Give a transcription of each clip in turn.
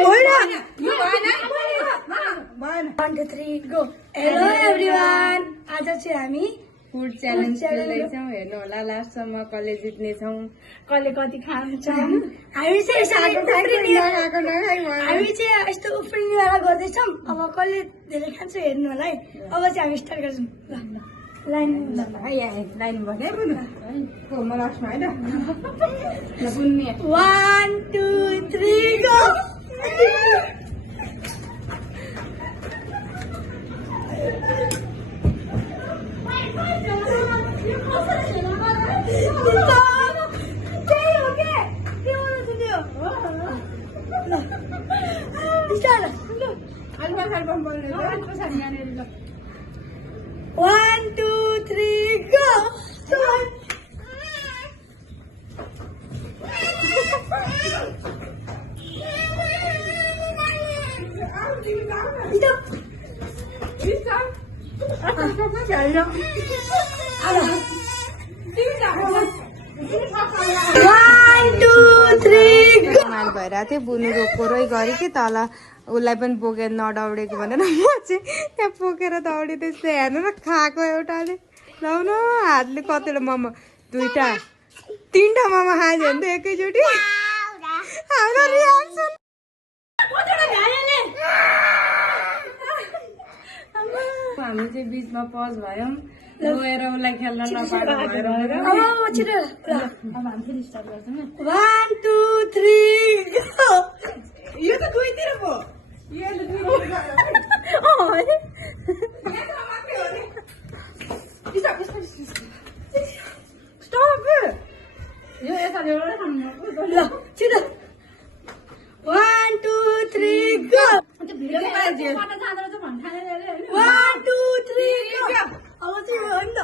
1 2 3 go. Hello everyone. आज चाहिँ हामी फुड च्यालेन्ज खेल्दैछौँ। हेर्नु होला लास्टसम्म कसले जित्ने छौँ, कसले कति खान्छौँ। हामी चाहिँ यस्तो उफ्रिनेवाला गर्दैछौँ। अब कसले धेरै खान्छ हेर्नु होला है। अब चाहिँ हामी स्टार्ट गर्छौँ। लाइन भने म लास्टमा होइन 1 2 3 go. One, two, three, go! भइरहेको थियो बुनु रोकोरै गरेँ कि तल उसलाई पनि बोकेर नडौडेको भनेर म चाहिँ त्यहाँ बोकेर दौडिँदैछु। हेर्नु न खाएको एउटाले लाउन हातले कतिवटा मोमो 2टा 3टा मोमो खायो भने त एकैचोटि हाम्रो रियाक्सन हामी चाहिँ बिचमा पज भयौँ गएर उसलाई खेल्न नपाएको भएर अब हामी फेरि स्टार्ट गर्छौँ। 1 2 3 go. यो त दुईतिर पो स्टप यो यसरी एउटै खानु 1 2 3 go. 1 2 3 go. अब चाहिँ हो नि त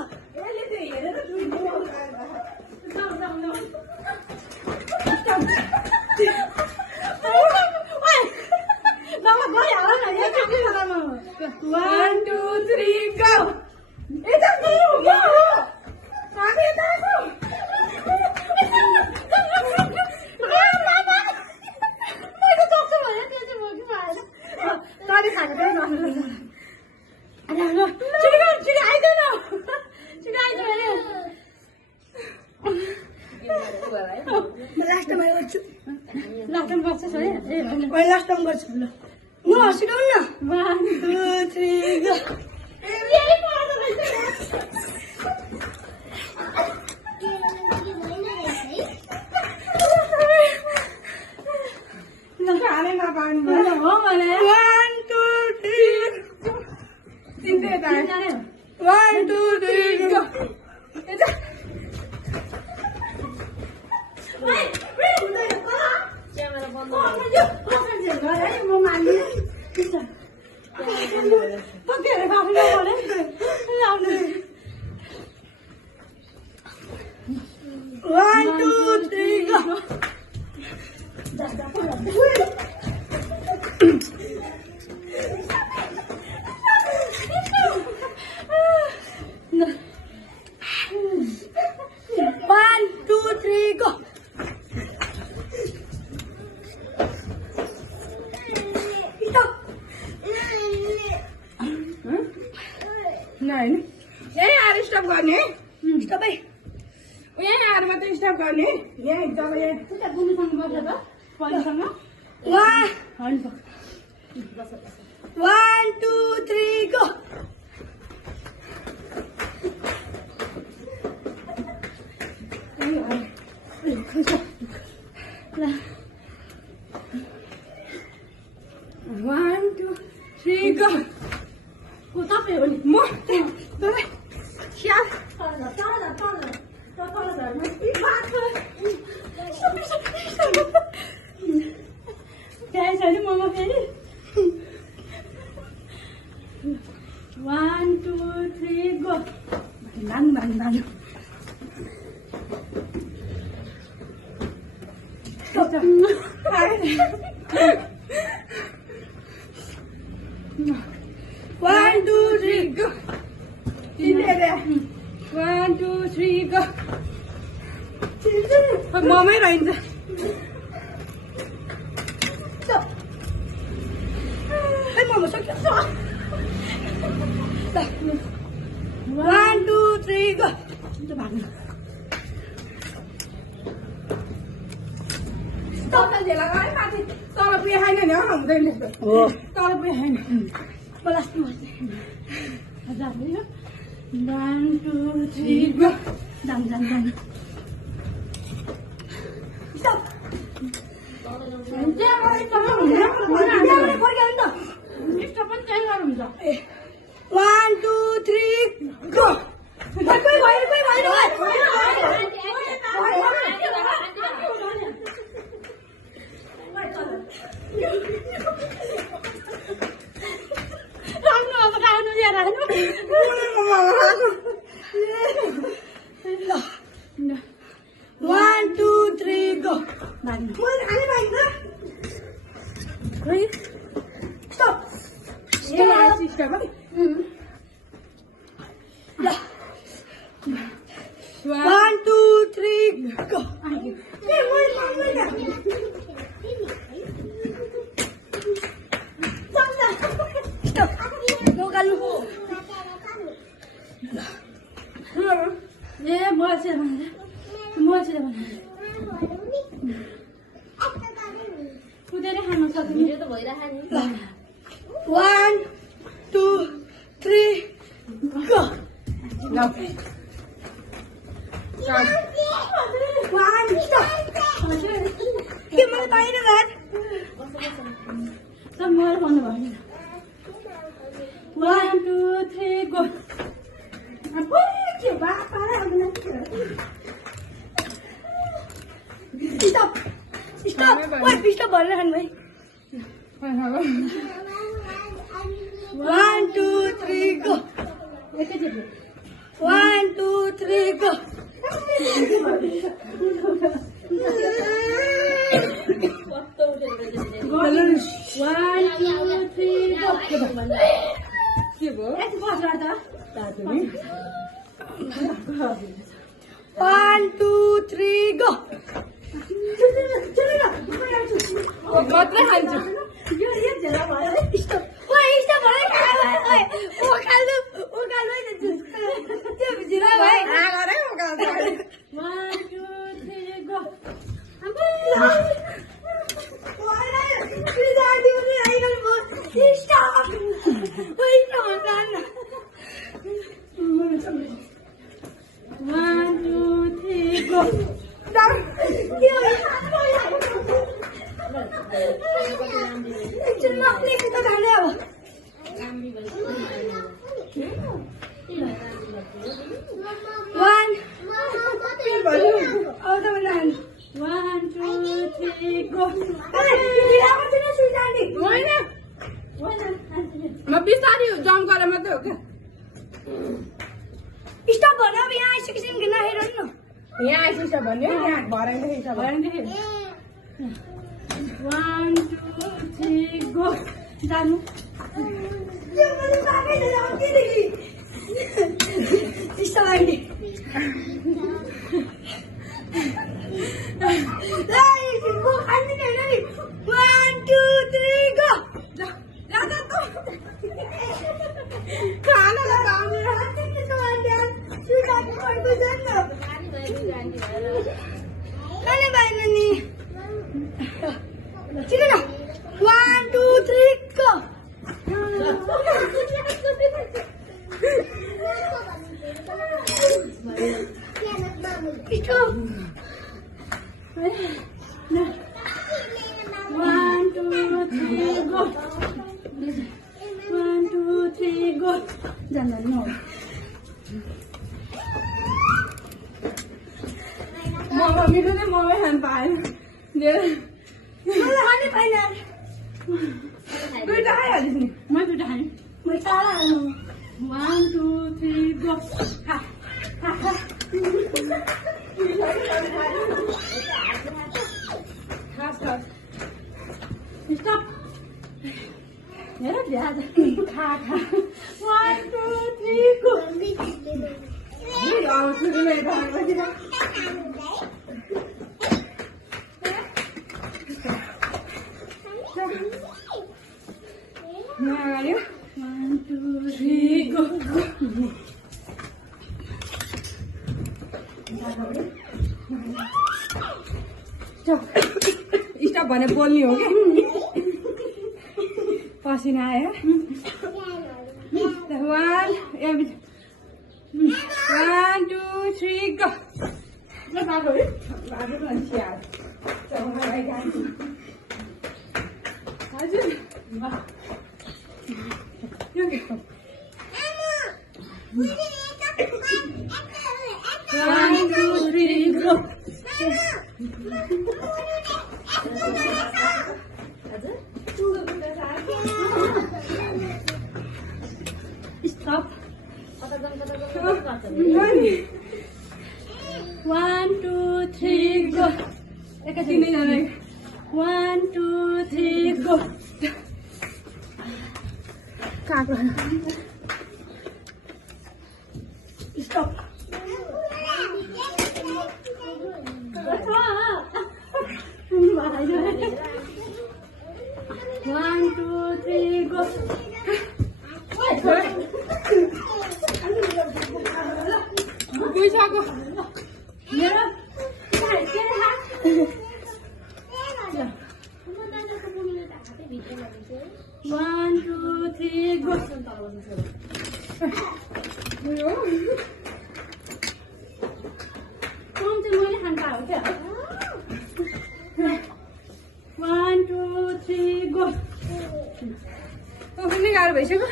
One, two, three, go! It's a move! Last time गर्छु ल म हसिरौ न 1 2 3 go. One, two, three, go. One, two, three, go. More. One, two, three, go. Nang. 1 2 3 go. 1 2 3 go. Mama रहन्छ तल झेला गरे माथि तल पुगे खाइन नि हुँदैन त्यस्तो हो तल पुगे खाइन मलाई 1 2 3 गो जाम स्टप त्यहाँ गरे तल हुँदैन त्यहाँबाट फर्क्यो नि त स्टप पनि त्यही गर्नुहुन्छ 1 2 3 गो कोही भएन राम्रो अब खानु दिएर राख्नु 1 2 3 गो मैले खाने पाइन्छ स्टप सिस्टर पनि 1 2 3 गो स्टप नकाल्नु ए मर्छेर कुदेर खानु सक्ने त भइरहेको नि 1 2 3 गो One, stop. के मैले पाइन रात सब मलाई भन्नु भयो 1 2 3 गो के बापा स्टप स्टप ओइ स्टप भनेर खानु भाइ 1 2 3 गो 1 2 3 गो 1 2 3 गो मात्रै खान्छु यो झेला भयो स्टप ओइ स्टप भने ओइ ओ काल्नु त्यो झेला भाइ 1 2 3 गो म बिस्तारै जम्प गरेर मात्रै हो क्या स्टप भन्यो अब यहाँ आइसकेपछि कि नहेर न यहाँ आइसक्छ भन्यो यहाँ भराइँदाखेरि 1 2 3 गो जानु स्टप आइडी One, 2, 3, go! खाना लगाउने खाने पाएन नि ठिक न 1 2 3 go! Stop! 1 2 3 go 1 2 3 go जान्दैन न ममा मिठो नै ममै खान पाएन मलाई खाने पाएन दुईटा खाइहालिस् नि म दुईटा खाएँ म चारा हाल्नु 1 2 3 go खा खा खा Stop. हेर ध्यान खा खा 1 2 3 go आउँछु नि Mario 1 2 3 go स्टप भने बोल्ने हो कि पसिना आयो 1 2 3 go हजुर 1 2 3 go stop 1 2 3 go एकैछिन 1 2 3 go stop 1 2 3 go गइसक्यो मेरो 1 2 3 go कम चाहिँ मैले खान्दा हो क्या 1 2 3 go पनि गाह्रो भइसक्यो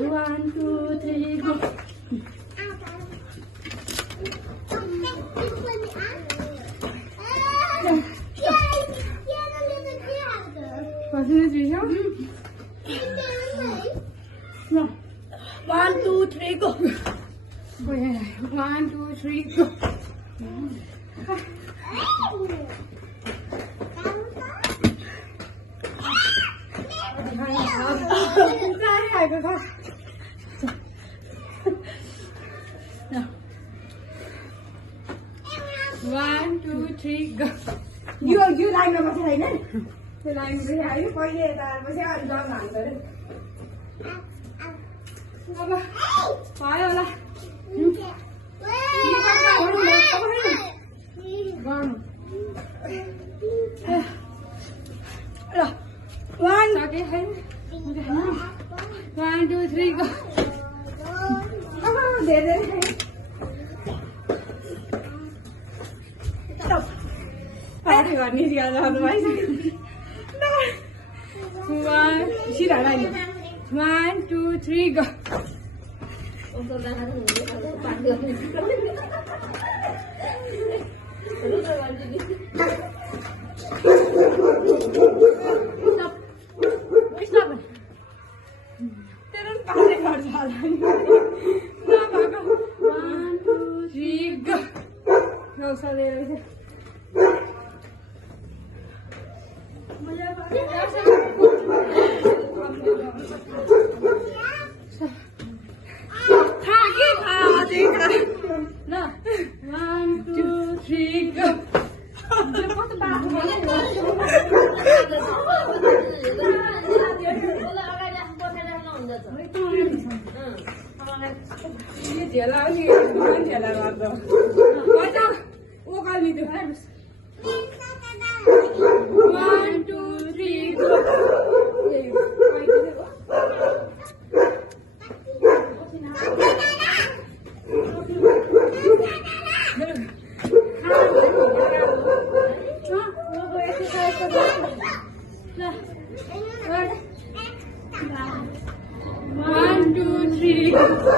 One, two, three, go. One, two, three, go. 1 2 3 go. One, two, three, go. यो लाइनमा बसेर होइन त्यो लाइन आयो पहिले यता बस्यो अनि जग हाल्छ अरे अब भयो होला ल 1 सके है 1 2 3 go धेरै पार्टी गर्ने सिधा लाइन 1 2 3 go तेरो पार्टी गर्छ होला नि 1 2 3 go नौसले रहेछ No. 1 2 3 go. One, two, three, go. One, two, three, go.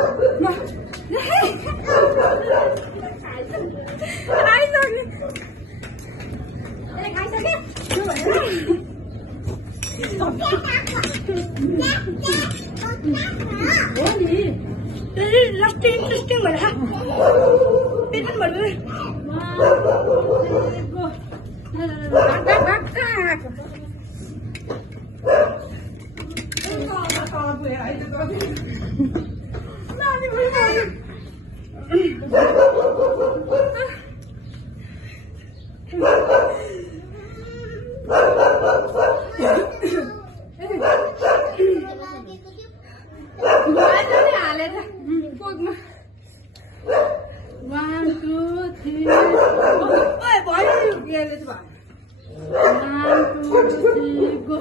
Interesting भएर पेटन भर्नु हालेर पोकमा 1 2 3 ओए भयो यसले चाहिँ भयो 1 2 3 गो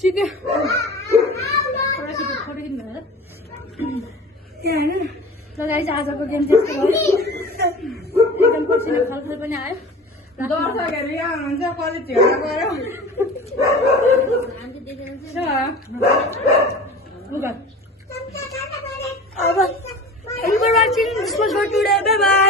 सिक्यो यहाँ हैन ल गाइस आजको गेम त्यस्तो भयो एकदम पछिल्लो खलखल पनि आयो दर्शकहरू यहाँ हुनुहुन्छ कलेज हेर्न गयो अब thank you for watching. This was for today. Bye bye.